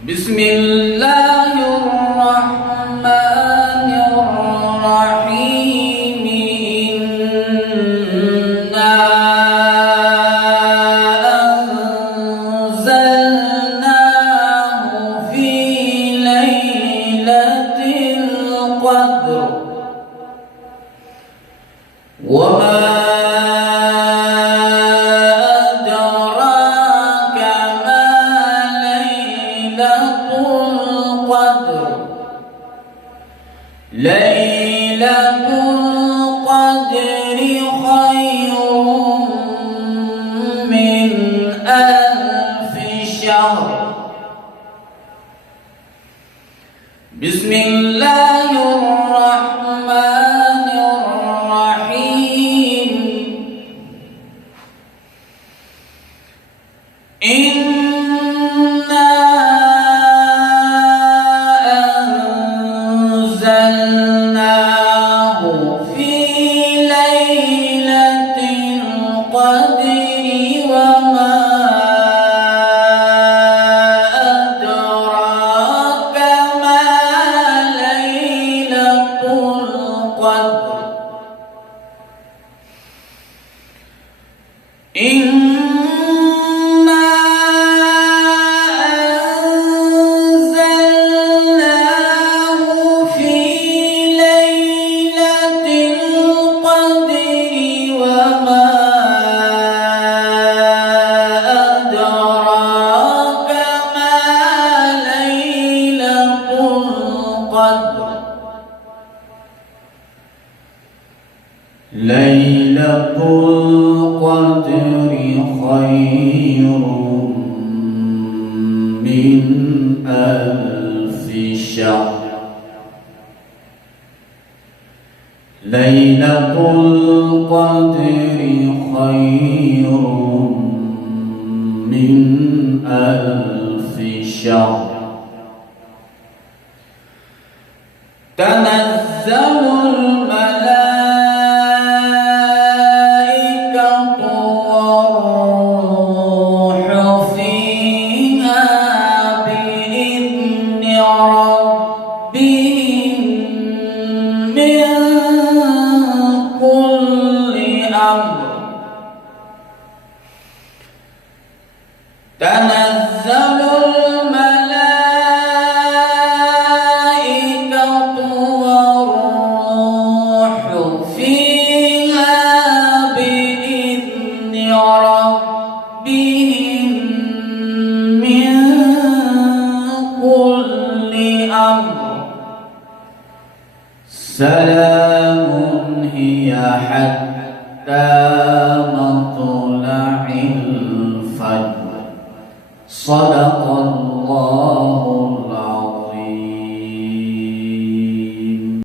Bismillahirrahmanirrahim. Inna anzalnahu fi lailatul qadr. Wa ma Lailatul Qadri khairun min alfi syahr. Bismillahirrahmanirrahim. Inna anzalnahu fi lailatul qadri wa ma adraka ma lailatul qadr. Lailatul Qadri khairun min alfi syahr. Lailatul Qadri khairun min alfi syahr. Tanazzalul malaikatu war-ruhu fiha bi'izni rabbihim min kulli amr. Tanazzalul rabbihim min kulli amr. Salamun hiya hatta matla'il fajr. Sadaqallah.